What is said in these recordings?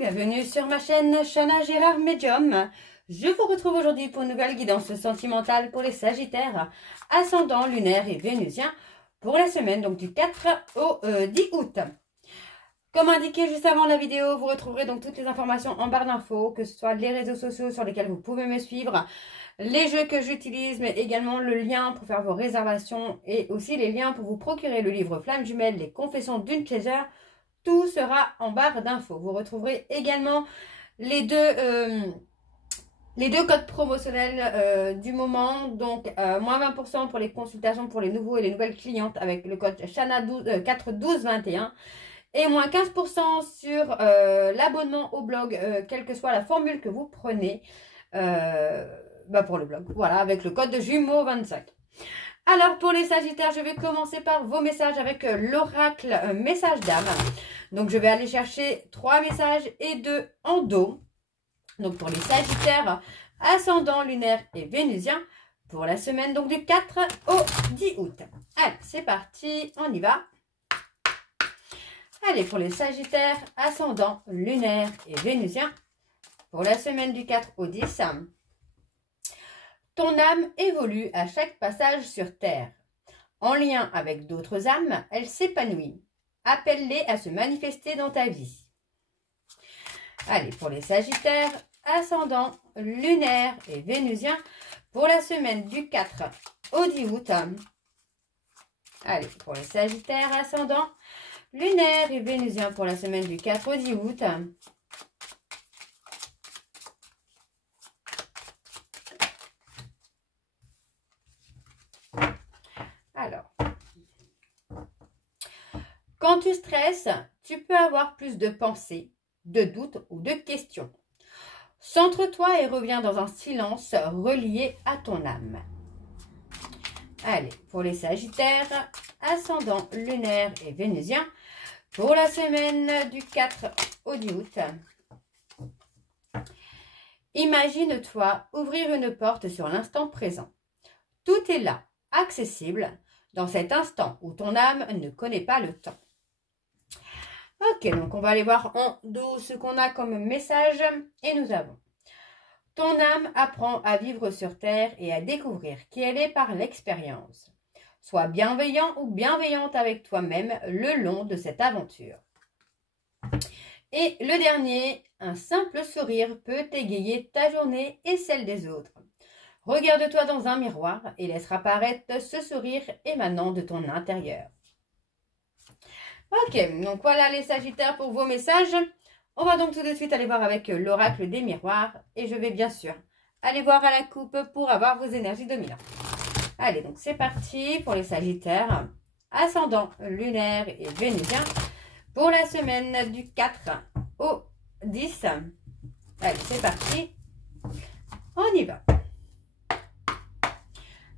bienvenue sur ma chaîne Chana Gérard Médium. Je vous retrouve aujourd'hui pour une nouvelle guidance sentimentale pour les Sagittaires, ascendant lunaire et vénusien pour la semaine donc du 4 au 10 août. Comme indiqué juste avant la vidéo, vous retrouverez donc toutes les informations en barre d'infos, que ce soit les réseaux sociaux sur lesquels vous pouvez me suivre, les jeux que j'utilise, mais également le lien pour faire vos réservations et aussi les liens pour vous procurer le livre Flamme Jumelle, les confessions d'une chaser. Tout sera en barre d'infos. Vous retrouverez également les deux codes promotionnels du moment. Donc, moins 20% pour les consultations pour les nouveaux et les nouvelles clientes avec le code Chana 41221. Et moins 15% sur l'abonnement au blog, quelle que soit la formule que vous prenez pour le blog. Voilà, avec le code jumeau25. Alors, pour les Sagittaires, je vais commencer par vos messages avec l'oracle message d'âme. Donc, je vais aller chercher 3 messages et 2 en dos. Donc, pour les Sagittaires, ascendant, lunaire et vénusien, pour la semaine donc du 4 au 10 août. Allez, c'est parti, on y va. Allez, pour les Sagittaires, ascendant, lunaire et vénusien, pour la semaine du 4 au 10. Ton âme évolue à chaque passage sur Terre. En lien avec d'autres âmes, elle s'épanouit. Appelle-les à se manifester dans ta vie. Allez, pour les Sagittaires, ascendant, lunaire et vénusien, pour la semaine du 4 au 10 août. Allez, pour les Sagittaires, ascendant, lunaire et vénusien, pour la semaine du 4 au 10 août. Alors, quand tu stresses, tu peux avoir plus de pensées, de doutes ou de questions. Centre-toi et reviens dans un silence relié à ton âme. Allez, pour les Sagittaires, ascendant, lunaire et vénusien, pour la semaine du 4 au 10 août. Imagine-toi ouvrir une porte sur l'instant présent. Tout est là, accessible, dans cet instant où ton âme ne connaît pas le temps. Ok, donc on va aller voir en dos ce qu'on a comme message. Et nous avons: ton âme apprend à vivre sur Terre et à découvrir qui elle est par l'expérience. Sois bienveillant ou bienveillante avec toi-même le long de cette aventure. Et le dernier, un simple sourire peut égayer ta journée et celle des autres. Regarde-toi dans un miroir et laisse apparaître ce sourire émanant de ton intérieur. Ok, donc voilà les Sagittaires pour vos messages. On va donc tout de suite aller voir avec l'oracle des miroirs. Et je vais bien sûr aller voir à la coupe pour avoir vos énergies dominantes. Allez, donc c'est parti pour les Sagittaires, ascendant, lunaire et vénusien, pour la semaine du 4 au 10. Allez, c'est parti. On y va.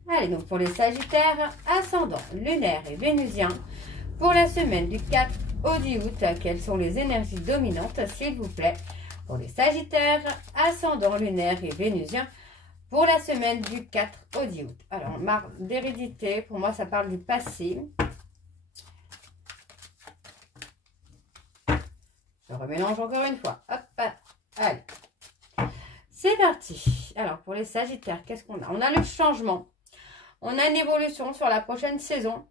Allez, donc pour les Sagittaires, ascendant, lunaire et vénusien, pour la semaine du 4 au 10 août, quelles sont les énergies dominantes, s'il vous plaît, pour les Sagittaires, ascendant, lunaire et vénusien, pour la semaine du 4 au 10 août. Alors, marque d'hérédité, pour moi, ça parle du passé. Je remélange encore une fois. Hop, allez. C'est parti. Alors, pour les Sagittaires, qu'est-ce qu'on a? On a le changement. On a une évolution sur la prochaine saison.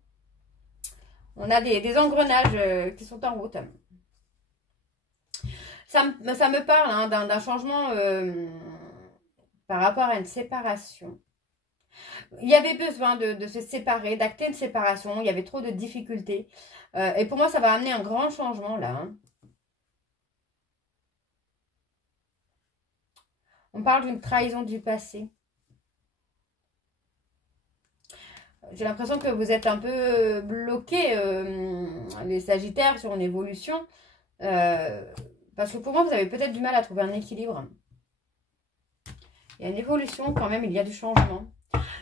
On a des engrenages qui sont en route. Ça me parle d'un changement par rapport à une séparation. Il y avait besoin de se séparer, d'acter une séparation. Il y avait trop de difficultés. Et pour moi, ça va amener un grand changement là. On parle d'une trahison du passé. J'ai l'impression que vous êtes un peu bloqués, les Sagittaires, sur une évolution. Parce que pour moi, vous avez peut-être du mal à trouver un équilibre. Il y a une évolution quand même, il y a du changement.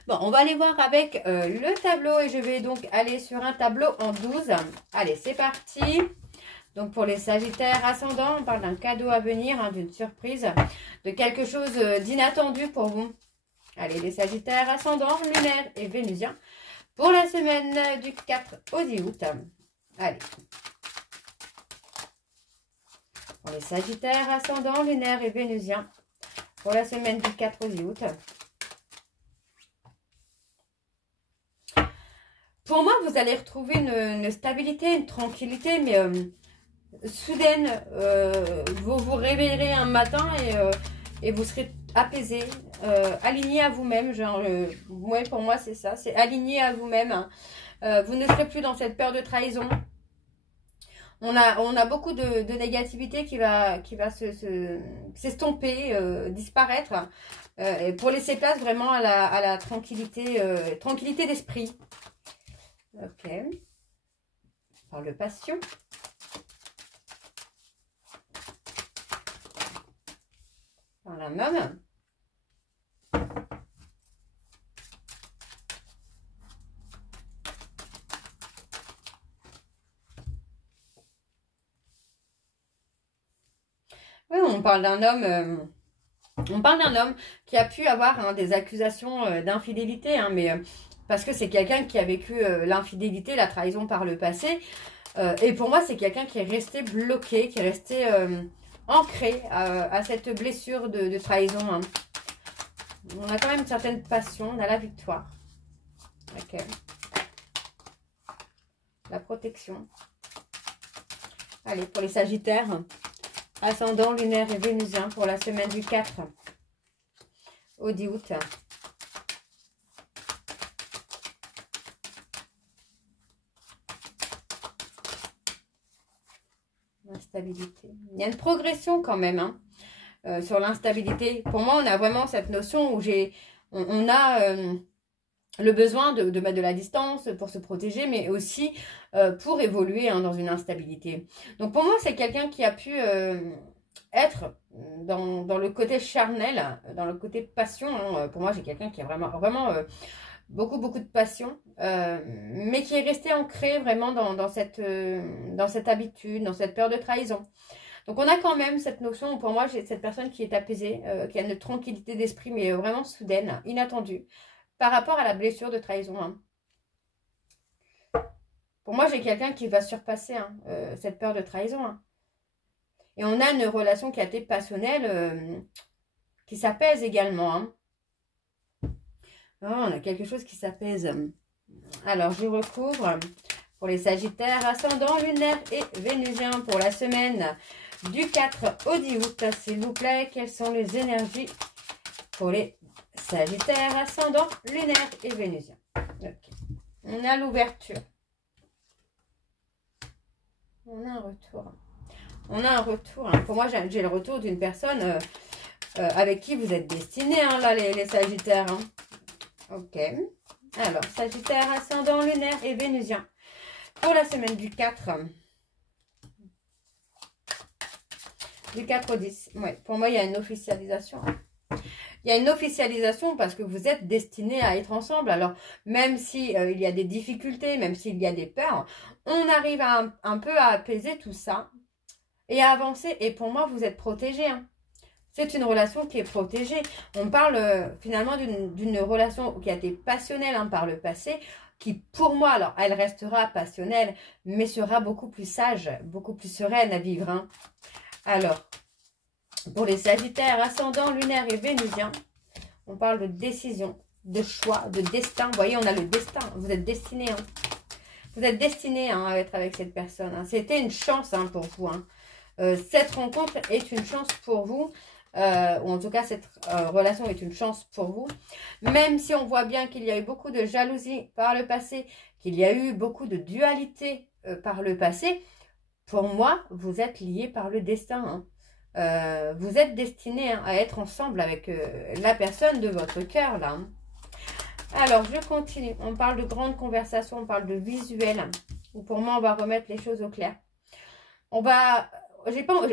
Bon, on va aller voir avec le tableau et je vais donc aller sur un tableau en 12. Allez, c'est parti. Donc pour les Sagittaires ascendants, on parle d'un cadeau à venir, d'une surprise, de quelque chose d'inattendu pour vous. Allez, les Sagittaires ascendants, lunaire et vénusien, pour la semaine du 4 au 10 août. Allez. Pour les Sagittaires, ascendant, lunaire et vénusien. Pour la semaine du 4 au 10 août. Pour moi, vous allez retrouver une stabilité, une tranquillité, mais soudaine. Vous vous réveillerez un matin et vous serez apaisé, aligné à vous-même. Ouais, pour moi, c'est ça. C'est aligné à vous-même. Hein. Vous ne serez plus dans cette peur de trahison. On a beaucoup de négativité qui va s'estomper, disparaître, et pour laisser place vraiment à la tranquillité, tranquillité d'esprit. Ok. Par le passion. Par la môme. Oui, on parle d'un homme. On parle d'un homme qui a pu avoir hein, des accusations d'infidélité, hein, mais parce que c'est quelqu'un qui a vécu l'infidélité, la trahison par le passé. Et pour moi, c'est quelqu'un qui est resté bloqué, qui est resté ancré à cette blessure de trahison. Hein. On a quand même une certaine passion, on a la victoire. Ok. La protection. Allez, pour les Sagittaires, ascendant, lunaire et vénusien pour la semaine du 4 au 10 août. L'instabilité. Il y a une progression quand même hein, sur l'instabilité. Pour moi, on a vraiment cette notion où on a le besoin de mettre de la distance pour se protéger, mais aussi pour évoluer hein, dans une instabilité. Donc pour moi, c'est quelqu'un qui a pu être dans le côté charnel, dans le côté passion. Hein. Pour moi, j'ai quelqu'un qui a vraiment beaucoup de passion, mais qui est resté ancré vraiment dans cette habitude, dans cette peur de trahison. Donc on a quand même cette notion, pour moi, j'ai cette personne qui est apaisée, qui a une tranquillité d'esprit, mais vraiment soudaine, inattendue, par rapport à la blessure de trahison. Hein. Pour moi, j'ai quelqu'un qui va surpasser hein, cette peur de trahison. Hein. Et on a une relation qui a été passionnelle, qui s'apaise également. Hein. Oh, on a quelque chose qui s'apaise. Alors, je recouvre pour les Sagittaires, ascendant, lunaire et vénusien pour la semaine du 4 au 10 août. S'il vous plaît, quelles sont les énergies pour les Sagittaires, ascendant, lunaire et vénusien? Okay. On a l'ouverture. On a un retour. On a un retour. Hein. Pour moi, j'ai le retour d'une personne avec qui vous êtes destiné, hein, là, les Sagittaires. Hein. Ok. Alors, Sagittaire, ascendant, lunaire et vénusien. Pour la semaine du 4. Du 4 au 10. Ouais, pour moi, il y a une officialisation. Il y a une officialisation parce que vous êtes destinés à être ensemble. Alors, même si il y a des difficultés, même s'il y a des peurs, on arrive un peu à apaiser tout ça et à avancer. Et pour moi, vous êtes protégés. Hein. C'est une relation qui est protégée. On parle finalement d'une relation qui a été passionnelle hein, par le passé, qui pour moi, alors elle restera passionnelle, mais sera beaucoup plus sage, beaucoup plus sereine à vivre. Hein. Alors, pour les Sagittaires, ascendant, lunaire et vénusien, on parle de décision, de choix, de destin. Vous voyez, on a le destin. Vous êtes destinés. Hein. Vous êtes destinés hein, à être avec cette personne. Hein. C'était une chance hein, pour vous. Hein. Cette rencontre est une chance pour vous. Ou en tout cas, cette relation est une chance pour vous. Même si on voit bien qu'il y a eu beaucoup de jalousie par le passé, qu'il y a eu beaucoup de dualité par le passé, pour moi, vous êtes liés par le destin. Hein. Vous êtes destinés hein, à être ensemble avec la personne de votre cœur là. Hein. Alors, je continue. On parle de grandes conversations, on parle de visuel. Hein, où pour moi, on va remettre les choses au clair. On va...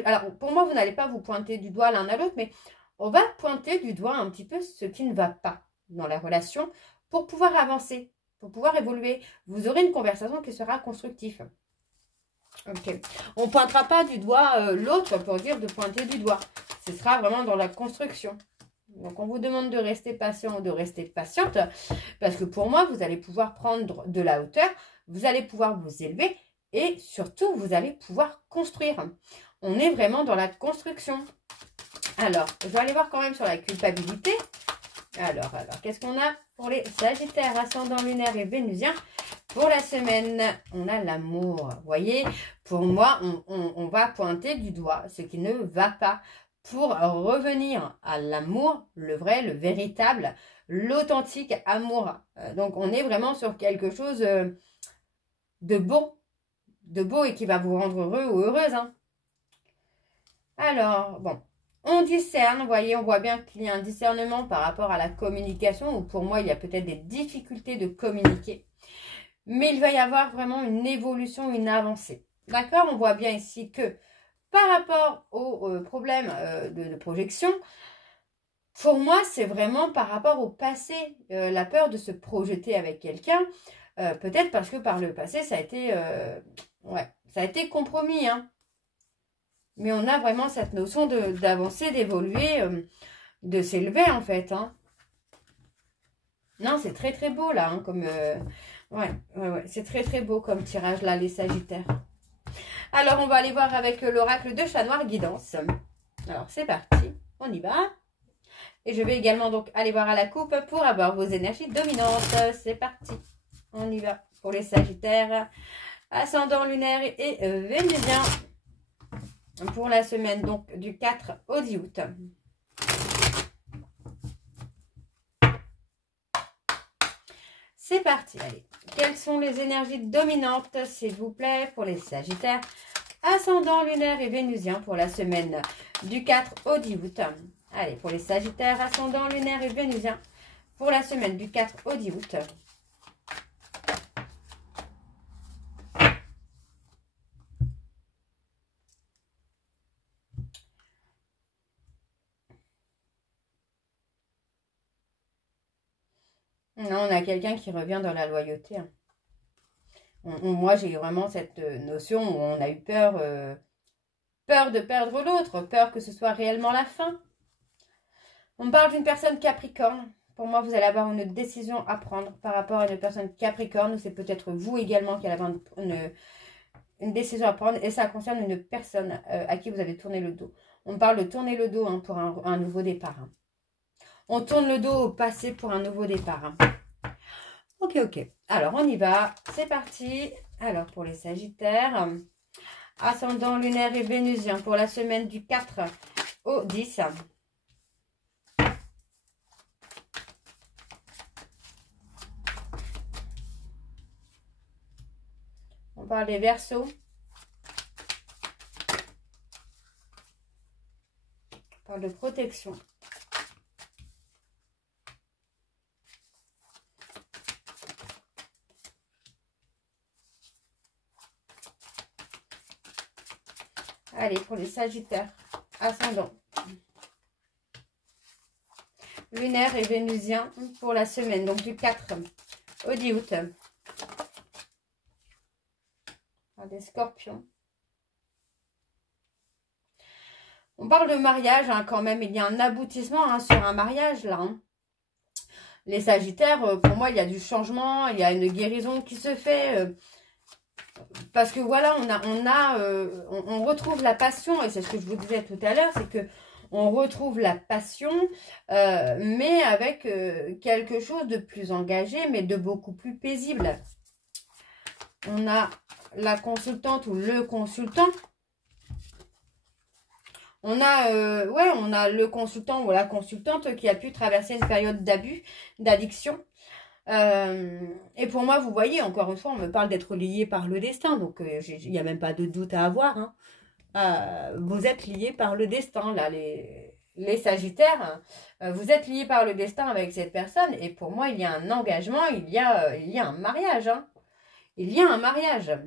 Alors, pour moi, vous n'allez pas vous pointer du doigt l'un à l'autre, mais on va pointer du doigt un petit peu ce qui ne va pas dans la relation pour pouvoir avancer, pour pouvoir évoluer. Vous aurez une conversation qui sera constructive. Ok. On ne pointera pas du doigt l'autre pour dire de pointer du doigt. Ce sera vraiment dans la construction. Donc, on vous demande de rester patient ou de rester patiente parce que pour moi, vous allez pouvoir prendre de la hauteur, vous allez pouvoir vous élever et surtout, vous allez pouvoir construire. on est vraiment dans la construction. Alors, je vais aller voir quand même sur la culpabilité. Alors, qu'est-ce qu'on a pour les Sagittaires, ascendant lunaire et vénusien? Pour la semaine, on a l'amour. Vous voyez, pour moi, on va pointer du doigt ce qui ne va pas pour revenir à l'amour, le vrai, le véritable, l'authentique amour. Donc, on est vraiment sur quelque chose de beau et qui va vous rendre heureux ou heureuse. Hein. Alors, bon, on discerne, vous voyez, on voit bien qu'il y a un discernement par rapport à la communication, ou pour moi, il y a peut-être des difficultés de communiquer. Mais il va y avoir vraiment une évolution, une avancée. D'accord? On voit bien ici que par rapport au problème de projection, pour moi, c'est vraiment par rapport au passé, la peur de se projeter avec quelqu'un. Peut-être parce que par le passé, ça a été, ça a été compromis. Hein. Mais on a vraiment cette notion d'avancer, d'évoluer, de s'élever en fait. Hein. Non, c'est très très beau là, hein, comme... Ouais, c'est très très beau comme tirage là, les Sagittaires. Alors, on va aller voir avec l'oracle de Chat Noir Guidance. Alors, c'est parti, on y va. Et je vais également donc aller voir à la coupe pour avoir vos énergies dominantes. C'est parti, on y va pour les Sagittaires, ascendant lunaire et vénusien. Pour la semaine donc du 4 au 10 août. C'est parti, allez. Quelles sont les énergies dominantes, s'il vous plaît, pour les Sagittaires, ascendant lunaire et vénusien pour la semaine du 4 au 10 août. Allez, pour les Sagittaires, ascendant lunaire et vénusien pour la semaine du 4 au 10 août. Non, on a quelqu'un qui revient dans la loyauté. Hein. Moi, j'ai vraiment cette notion où on a eu peur, peur de perdre l'autre, peur que ce soit réellement la fin. On parle d'une personne Capricorne. Pour moi, vous allez avoir une décision à prendre par rapport à une personne Capricorne, ou c'est peut-être vous également qui allez avoir une décision à prendre, et ça concerne une personne à qui vous avez tourné le dos. On parle de tourner le dos hein, pour un nouveau départ. Hein. On tourne le dos au passé pour un nouveau départ. Hein. Ok. Alors, on y va. C'est parti. Alors, pour les Sagittaires, ascendant lunaire et vénusien pour la semaine du 4 au 10. On parle des Verseaux. On parle de protection. Allez, pour les Sagittaires, ascendant lunaire et vénusien pour la semaine, donc du 4 au 10 août. Des Scorpions. On parle de mariage hein, quand même, il y a un aboutissement hein, sur un mariage là. Hein. Les Sagittaires, pour moi, il y a du changement, il y a une guérison qui se fait. Parce que voilà, on retrouve la passion, et c'est ce que je vous disais tout à l'heure, c'est que on retrouve la passion, mais avec quelque chose de plus engagé, mais de beaucoup plus paisible. On a la consultante ou le consultant. On a, on a le consultant ou la consultante qui a pu traverser une période d'abus, d'addiction. Et pour moi, vous voyez, encore une fois, on me parle d'être lié par le destin. Donc, il n'y a même pas de doute à avoir. Hein. Vous êtes liés par le destin, là, les Sagittaires. Vous êtes liés par le destin avec cette personne. Et pour moi, il y a un engagement, il y a un mariage. Hein. Il y a un mariage.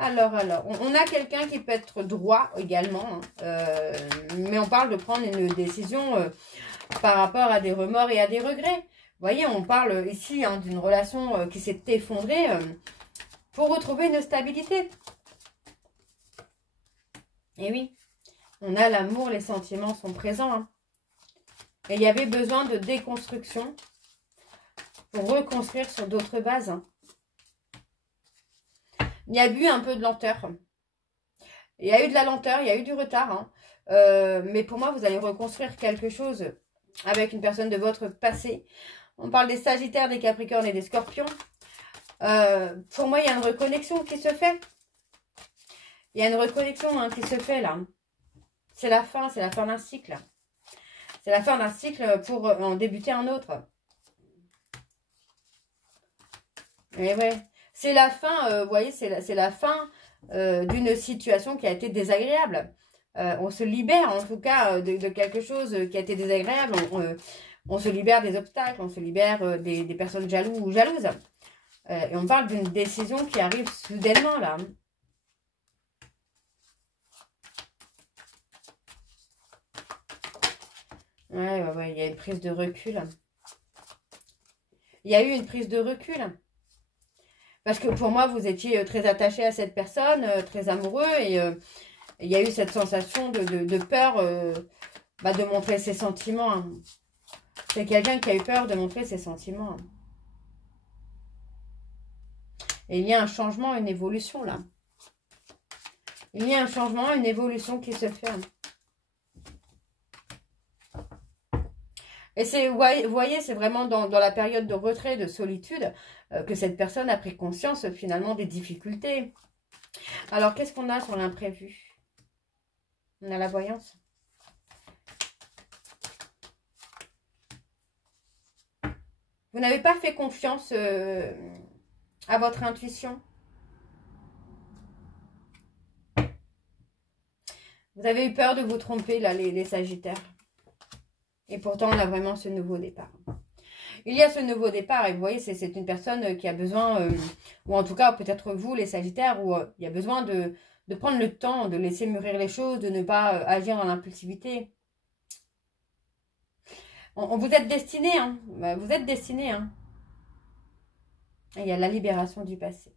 Alors, on a quelqu'un qui peut être droit également, hein, mais on parle de prendre une décision par rapport à des remords et à des regrets. Vous voyez, on parle ici hein, d'une relation qui s'est effondrée pour retrouver une stabilité. Et oui, on a l'amour, les sentiments sont présents. Hein. Et il y avait besoin de déconstruction pour reconstruire sur d'autres bases. Hein. Il y a eu un peu de lenteur. Il y a eu de la lenteur, il y a eu du retard. Hein. Mais pour moi, vous allez reconstruire quelque chose avec une personne de votre passé. On parle des Sagittaires, des Capricornes et des Scorpions. Pour moi, il y a une reconnexion qui se fait. Il y a une reconnexion hein, qui se fait là. C'est la fin d'un cycle. C'est la fin d'un cycle pour en débuter un autre. Et ouais, c'est la fin, vous voyez, c'est la fin d'une situation qui a été désagréable. On se libère en tout cas de quelque chose qui a été désagréable. On se libère des obstacles, on se libère des personnes jaloux ou jalouses. Et on parle d'une décision qui arrive soudainement là. Ouais, il y a une prise de recul. Il y a eu une prise de recul. Parce que pour moi, vous étiez très attaché à cette personne, très amoureux. Et il y a eu cette sensation de peur de montrer ses sentiments. Hein. C'est quelqu'un qui a eu peur de montrer ses sentiments. Hein. Et il y a un changement, une évolution là. Il y a un changement, une évolution qui se fait. Hein. Et c'est, vous voyez, c'est vraiment dans la période de retrait, de solitude, que cette personne a pris conscience finalement des difficultés. Alors, qu'est-ce qu'on a sur l'imprévu? On a la voyance. Vous n'avez pas fait confiance à votre intuition. Vous avez eu peur de vous tromper, là, les Sagittaires. Et pourtant, on a vraiment ce nouveau départ. Il y a ce nouveau départ et vous voyez, c'est une personne qui a besoin, ou en tout cas peut-être vous les Sagittaires, où il y a besoin de prendre le temps, de laisser mûrir les choses, de ne pas agir dans l'impulsivité. Vous êtes destiné, hein. Vous êtes destiné, hein. Et il y a la libération du passé.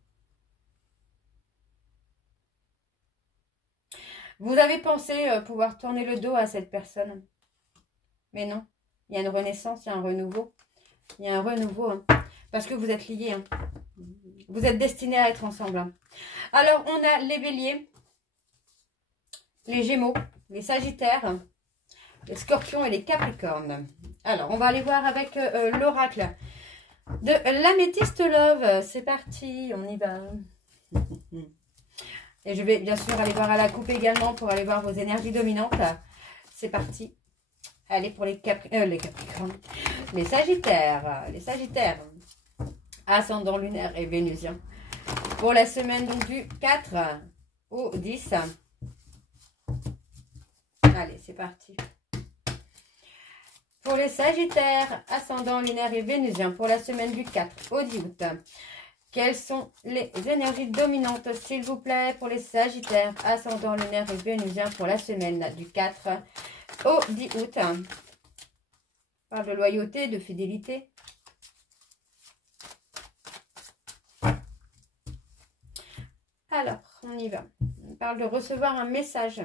Vous avez pensé pouvoir tourner le dos à cette personne. Mais non, il y a une renaissance, il y a un renouveau. Il y a un renouveau, hein, parce que vous êtes liés. Hein. Vous êtes destinés à être ensemble. Hein. Alors, on a les Béliers, les Gémeaux, les Sagittaires, les Scorpions et les Capricornes. Alors, on va aller voir avec l'oracle de l'Améthyste Love. C'est parti, on y va. Et je vais bien sûr aller voir à la coupe également pour aller voir vos énergies dominantes. C'est parti. Allez, pour les Capricornes. Les Sagittaires. Les Sagittaires. Ascendant lunaire et vénusien. Pour la semaine donc, du 4 au 10. Allez, c'est parti. Pour les Sagittaires, ascendant lunaire et vénusien. Pour la semaine du 4 au 10 août. Quelles sont les énergies dominantes, s'il vous plaît, pour les Sagittaires, ascendant lunaire et vénusien. Pour la semaine du 4 au 10 août. On parle de loyauté, de fidélité. Alors, on y va. On parle de recevoir un message.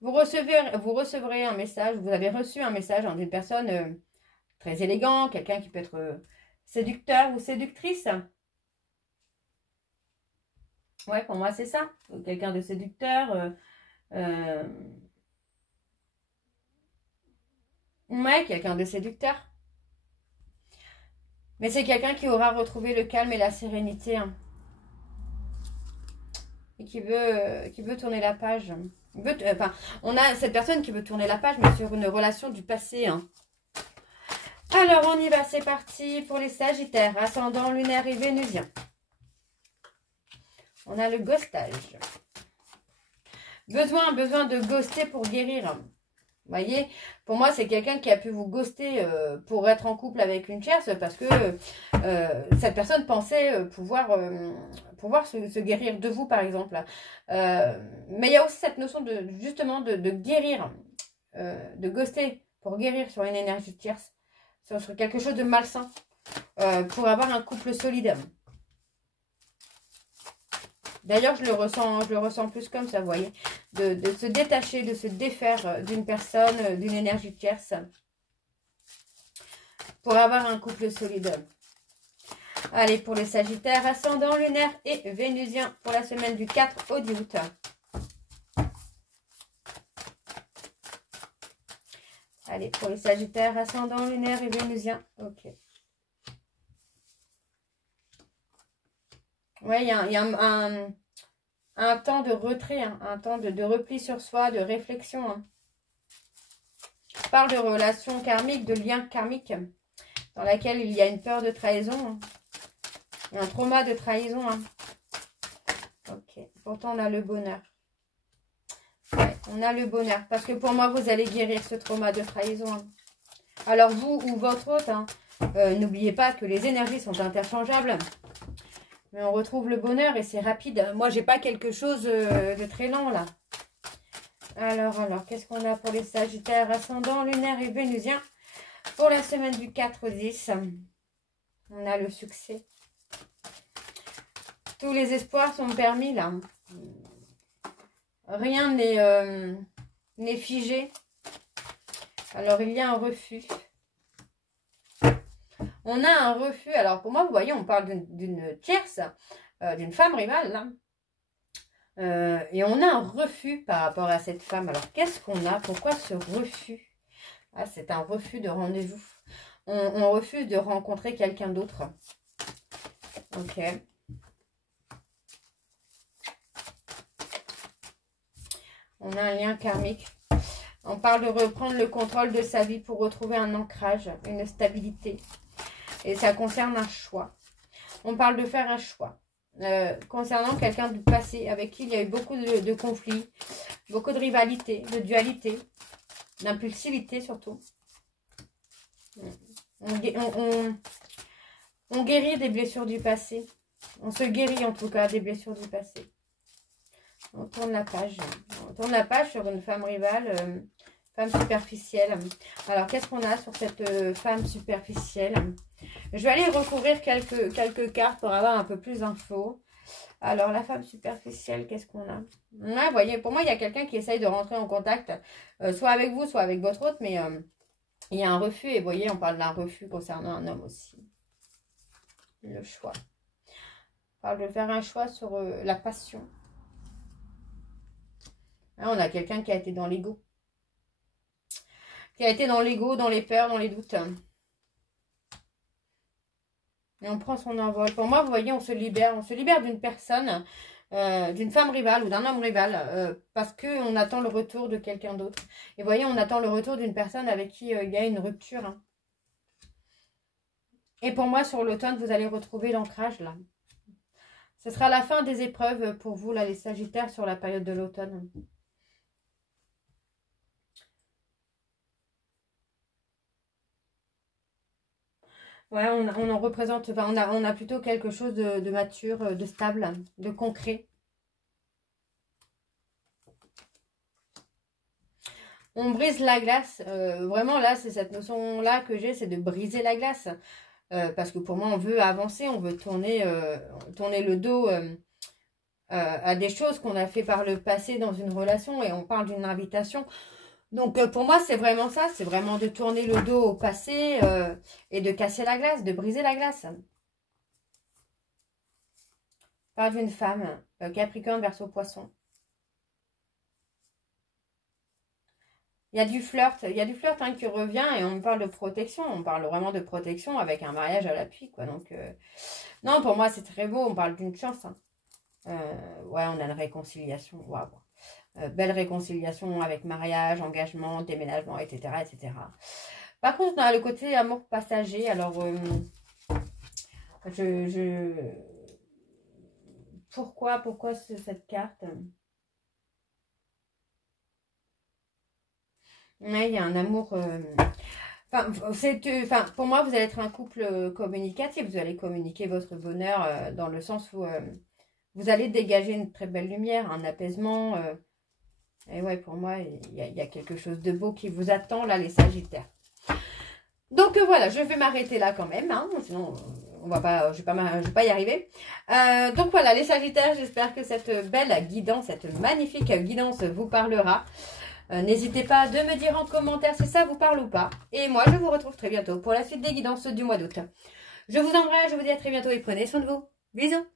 Vous recevrez un message, vous avez reçu un message d'une personne très élégante, quelqu'un qui peut être séducteur ou séductrice. Ouais, pour moi, c'est ça. Quelqu'un de séducteur. Ouais, quelqu'un de séducteur. Mais c'est quelqu'un qui aura retrouvé le calme et la sérénité. Hein. Et qui veut tourner la page. On a cette personne qui veut tourner la page, mais sur une relation du passé. Hein. Alors, on y va, c'est parti pour les Sagittaires, ascendant lunaire et vénusien. On a le ghostage. Besoin de ghoster pour guérir. Vous voyez, pour moi, c'est quelqu'un qui a pu vous ghoster pour être en couple avec une tierce parce que cette personne pensait pouvoir se guérir de vous, par exemple. Mais il y a aussi cette notion justement de guérir, de ghoster pour guérir sur une énergie tierce, sur quelque chose de malsain, pour avoir un couple solide. D'ailleurs, je le ressens plus comme ça, vous voyez. De se détacher, de se défaire d'une personne, d'une énergie tierce. Pour avoir un couple solide. Allez, pour les Sagittaires, ascendant lunaire et vénusien pour la semaine du 4 au 10 août. Allez, pour les Sagittaires, ascendant, lunaire et vénusien. Ok. Ouais, il y a un temps de retrait, hein, un temps de repli sur soi, de réflexion. Hein. Je parle de relations karmiques, de liens karmiques, dans laquelle il y a une peur de trahison, hein, un trauma de trahison. Hein. Ok, pourtant on a le bonheur. Ouais, on a le bonheur, parce que pour moi, vous allez guérir ce trauma de trahison. Hein. Alors vous ou votre hôte, hein, n'oubliez pas que les énergies sont interchangeables. Mais on retrouve le bonheur et c'est rapide. Moi, j'ai pas quelque chose de très lent là. Alors, qu'est-ce qu'on a pour les Sagittaires, ascendant, lunaire et vénusien pour la semaine du 4 au 10. On a le succès. Tous les espoirs sont permis là. Rien n'est figé. Alors, il y a un refus. On a un refus. Alors, pour moi, vous voyez, on parle d'une tierce, d'une femme rivale. Là. Et on a un refus par rapport à cette femme. Alors, qu'est-ce qu'on a? Pourquoi ce refus? Ah, c'est un refus de rendez-vous. On refuse de rencontrer quelqu'un d'autre. Ok. On a un lien karmique. On parle de reprendre le contrôle de sa vie pour retrouver un ancrage, une stabilité. Et ça concerne un choix. On parle de faire un choix. Concernant quelqu'un du passé avec qui il y a eu beaucoup de conflits, beaucoup de rivalité, de dualité, d'impulsivité surtout. On guérit des blessures du passé. On se guérit en tout cas des blessures du passé. On tourne la page. On tourne la page sur une femme rivale, femme superficielle. Alors, qu'est-ce qu'on a sur cette femme superficielle? Je vais aller recouvrir quelques cartes pour avoir un peu plus d'infos. Alors, la femme superficielle, qu'est-ce qu'on a? Ouais, vous voyez, pour moi, il y a quelqu'un qui essaye de rentrer en contact, soit avec vous, soit avec votre autre, mais il y a un refus. Et vous voyez, on parle d'un refus concernant un homme aussi. Le choix. On parle de faire un choix sur la passion. Là, on a quelqu'un qui a été dans l'ego. Qui a été dans l'ego, dans les peurs, dans les doutes. Et on prend son envol. Pour moi, vous voyez, on se libère. On se libère d'une personne, d'une femme rivale ou d'un homme rival. Parce qu'on attend le retour de quelqu'un d'autre. Et vous voyez, on attend le retour d'une personne avec qui il y a une rupture. Hein. Et pour moi, sur l'automne, vous allez retrouver l'ancrage là. Ce sera la fin des épreuves pour vous, là, les Sagittaires, sur la période de l'automne. Ouais, on en représente, enfin, on a plutôt quelque chose de mature, de stable, de concret. On brise la glace. Vraiment, là, c'est cette notion-là que j'ai, c'est de briser la glace. Parce que pour moi, on veut avancer, on veut tourner le dos à des choses qu'on a fait par le passé dans une relation. Et on parle d'une invitation. Donc, pour moi, c'est vraiment ça. C'est vraiment de tourner le dos au passé et de casser la glace, de briser la glace. Par d'une femme, Capricorne, Verseau, Poisson. Il y a du flirt hein, qui revient et on parle de protection. On parle vraiment de protection avec un mariage à l'appui, quoi. Donc, non, pour moi, c'est très beau. On parle d'une chance. Hein. Ouais, on a une réconciliation. Waouh. Belle réconciliation avec mariage, engagement, déménagement, etc., etc. Par contre, on a le côté amour passager. Alors, pourquoi cette carte? Ouais, il y a un amour... pour moi, vous allez être un couple communicatif. Vous allez communiquer votre bonheur dans le sens où vous allez dégager une très belle lumière, un apaisement. Et ouais, pour moi, il y a quelque chose de beau qui vous attend, là, les Sagittaires. Donc, voilà, je vais m'arrêter là quand même. Hein, sinon, je vais pas y arriver. Donc, voilà, les Sagittaires, j'espère que cette belle guidance, cette magnifique guidance vous parlera. N'hésitez pas de me dire en commentaire si ça vous parle ou pas. Et moi, je vous retrouve très bientôt pour la suite des guidances du mois d'août. Je vous embrasse, je vous dis à très bientôt et prenez soin de vous. Bisous!